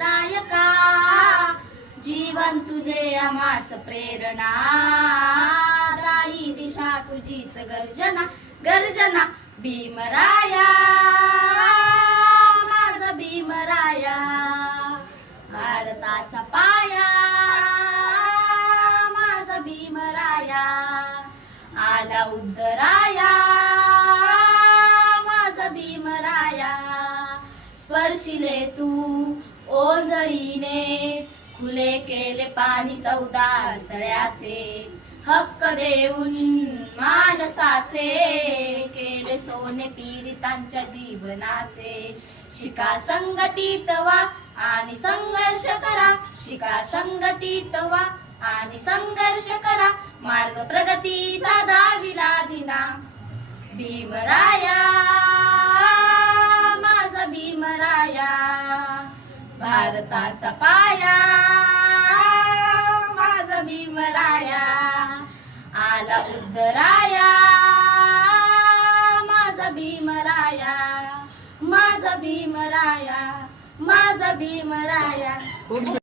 दायका, जीवन तुझे आम्हास प्रेरणा, दाई दिशा तुझीच गर्जना गर्जना. भीमराया माझा भीमराया, भारताचा पाया माझा भीमराया, आला उद्धराया माझा भीमराया. स्पर्शिले तू ओंजळीने, खुले केले पाणी 14 तळ्याचे, हक्क देऊन मानसाचे, केले सोने पीडितांच्या जीवनाचे. शिका संघटित व्हा आणि संघर्ष करा, शिका संघटित व्हा आणि संघर्ष करा, मार्ग प्रगतीचा दाविला दिना. भीमराया माझा भीमराया, भारताचा पाया माझा भीमराया, आला उद्धराया माझा भीमराया, माझा भीमराया, माझा भीमराया.